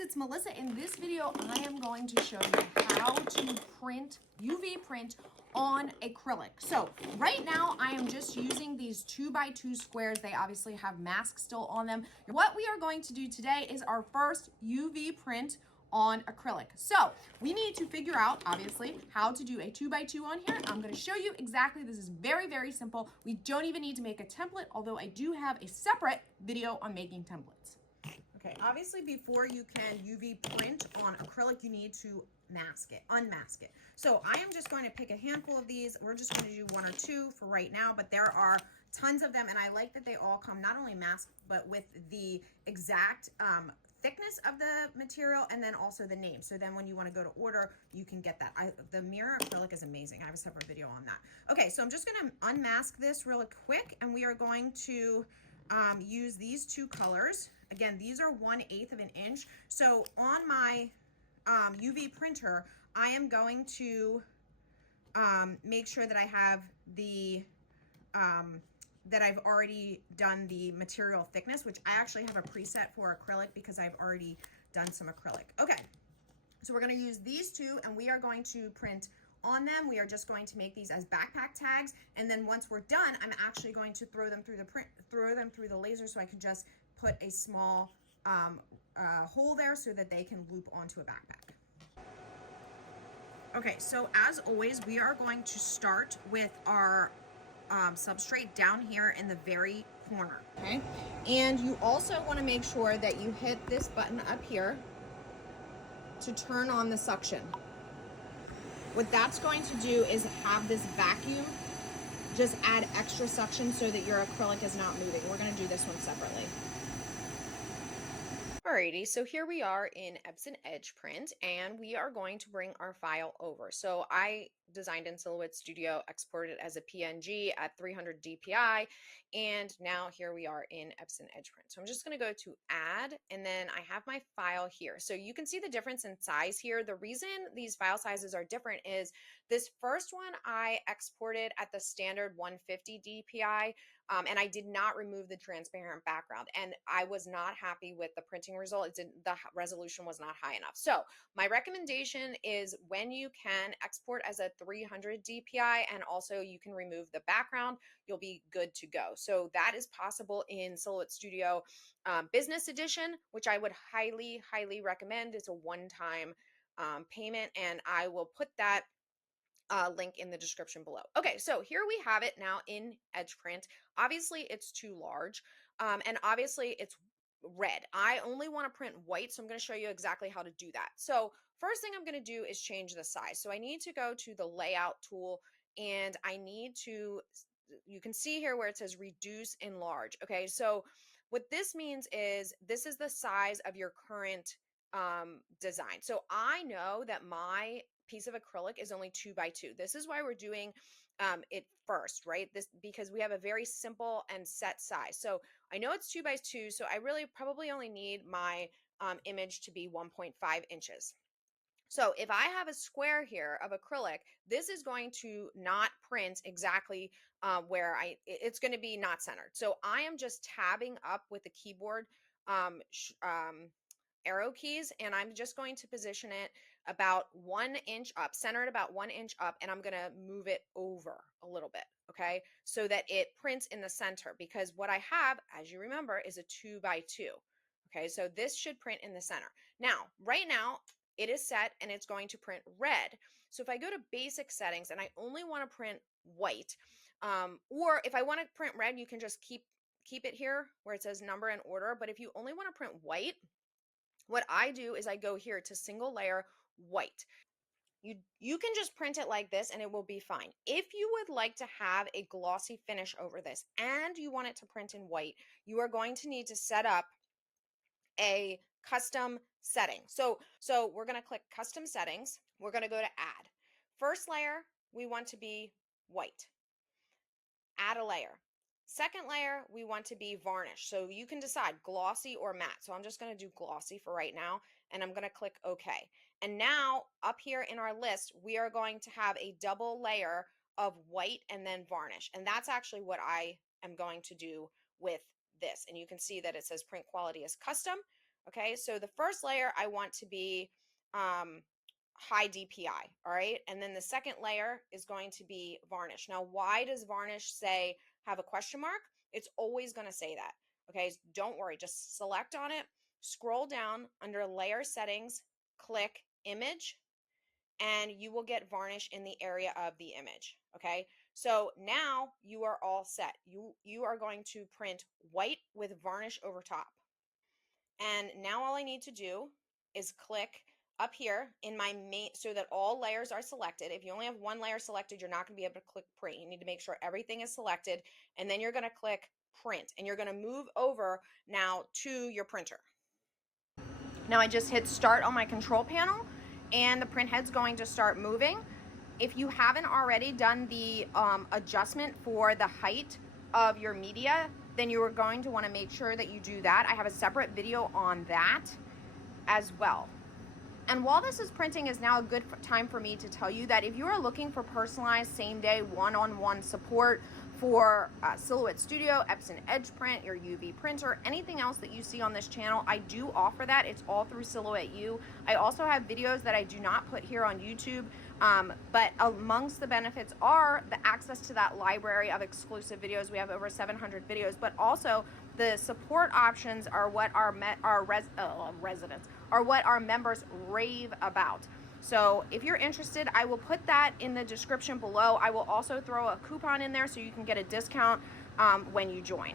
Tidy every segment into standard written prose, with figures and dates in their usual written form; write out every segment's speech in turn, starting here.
it's Melissa. In this video, I am going to show you how to print, UV print on acrylic. So right now I am just using these 2x2 squares. They obviously have masks still on them. What we are going to do today is our first UV print on acrylic. So we need to figure out, obviously, how to do a 2x2 on here. I'm going to show you exactly. This is very, very simple. We don't even need to make a template, although I do have a separate video on making templates. Okay, obviously before you can UV print on acrylic, you need to mask it, unmask it. So I am just going to pick a handful of these. We're just going to do one or two for right now, but there are tons of them, and I like that they all come not only masked, but with the exact thickness of the material and then also the name. So then when you want to go to order, you can get that. The mirror acrylic is amazing. I have a separate video on that. Okay, so I'm just going to unmask this really quick, and we are going to use these two colors. Again, these are 1/8 of an inch. So on my UV printer, I am going to make sure that I have the that I've already done the material thickness, which I actually have a preset for acrylic because I've already done some acrylic. Okay, so we're going to use these two, and we are going to print on them. We are just going to make these as backpack tags, and then once we're done, I'm actually going to throw them through the laser, so I can just put a small hole there so that they can loop onto a backpack. Okay, so as always, we are going to start with our substrate down here in the very corner, okay? And you also want to make sure that you hit this button up here to turn on the suction. What that's going to do is have this vacuum just add extra suction so that your acrylic is not moving. We're going to do this one separately. Alrighty, so here we are in Epson Edge Print, and we are going to bring our file over. So I designed in Silhouette Studio, exported it as a PNG at 300 DPI, and now here we are in Epson Edge Print. So I'm just going to go to Add, and then I have my file here. So you can see the difference in size here. The reason these file sizes are different is this first one I exported at the standard 150 DPI, and I did not remove the transparent background, and I was not happy with the printing result. The resolution was not high enough. So my recommendation is when you can export as a 300 DPI and also you can remove the background, you'll be good to go. So that is possible in Silhouette Studio Business Edition, which I would highly, highly recommend. It's a one-time payment, and I will put that link in the description below. Okay, so here we have it now in Edge Print. Obviously, it's too large, and obviously it's red. I only want to print white, so I'm going to show you exactly how to do that. So first thing I'm going to do is change the size. So I need to go to the Layout tool, and I need to, you can see here where it says Reduce Enlarge. Okay, so what this means is this is the size of your current design. So I know that my piece of acrylic is only 2x2. This is why we're doing it first, right? This because we have a very simple and set size. So I know it's 2x2, so I really probably only need my image to be 1.5 inches. So if I have a square here of acrylic, this is going to not print exactly where it's going to be not centered. So I am just tabbing up with the keyboard arrow keys, and I'm just going to position it about 1 inch up, center it about 1 inch up, and I'm going to move it over a little bit, okay, so that it prints in the center, because what I have, as you remember, is a 2x2. Okay, so this should print in the center. Now, right now, it is set and it's going to print red. So if I go to basic settings and I only want to print white, or if I want to print red, you can just keep it here where it says number and order. But if you only want to print white, what I do is I go here to single layer white. You can just print it like this and it will be fine. If you would like to have a glossy finish over this and you want it to print in white, you are going to need to set up a custom setting. So we're going to click custom settings. We're going to go to add. First layer, we want to be white. Add a layer. Second layer, we want to be varnish. So you can decide glossy or matte. So I'm just going to do glossy for right now, and I'm going to click OK. And now up here in our list, we are going to have a double layer of white and then varnish. And that's actually what I am going to do with this. And you can see that it says print quality is custom. Okay, so the first layer I want to be high DPI, all right? And then the second layer is going to be varnish. Now, why does varnish say have a question mark? It's always going to say that. Okay, don't worry, just select on it, scroll down under layer settings, click image, and you will get varnish in the area of the image. Okay, so now you are all set. You are going to print white with varnish over top. And now all I need to do is click up here in my main, so that all layers are selected. If you only have one layer selected, you're not going to be able to click print. You need to make sure everything is selected, and then you're going to click print, and you're going to move over now to your printer. Now I just hit start on my control panel, and the print head's going to start moving. If you haven't already done the adjustment for the height of your media, then you are going to want to make sure that you do that. I have a separate video on that as well. And while this is printing, is now a good time for me to tell you that if you are looking for personalized same-day one-on-one support for Silhouette Studio, Epson Edge Print, your UV printer, anything else that you see on this channel, I do offer that. It's all through Silhouette U. I also have videos that I do not put here on YouTube, but amongst the benefits are the access to that library of exclusive videos. We have over 700 videos, but also the support options are what our members rave about. So if you're interested, I will put that in the description below. I will also throw a coupon in there so you can get a discount when you join.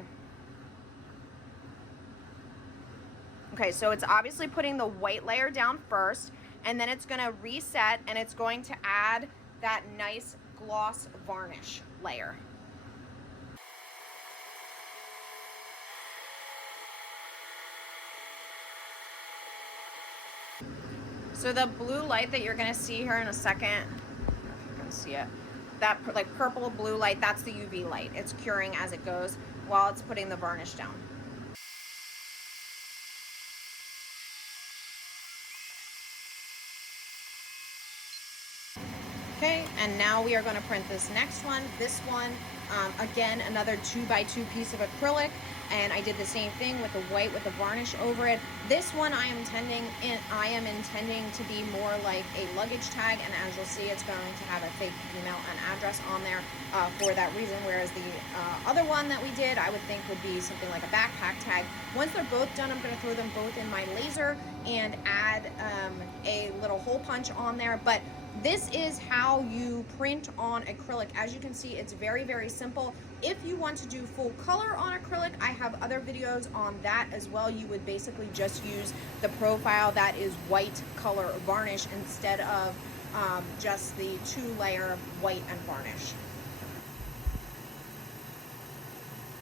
Okay, so it's obviously putting the white layer down first, and then it's going to reset, and it's going to add that nice gloss varnish layer. So the blue light that you're going to see here in a second, I don't know if you can see it, that like purple blue light, that's the UV light. It's curing as it goes while it's putting the varnish down. Okay, and now we are going to print this next one. This one, again, another 2x2 piece of acrylic, and I did the same thing with the white with the varnish over it. This one I am intending to be more like a luggage tag, and as you'll see, it's going to have a fake email and address on there for that reason, whereas the other one that we did, I would think would be something like a backpack tag. Once they're both done, I'm going to throw them both in my laser and add a little hole punch on there, but this is how you print on acrylic. As you can see, it's very, very simple. If you want to do full color on acrylic, I have other videos on that as well. You would basically just use the profile that is white color varnish instead of just the 2-layer white and varnish.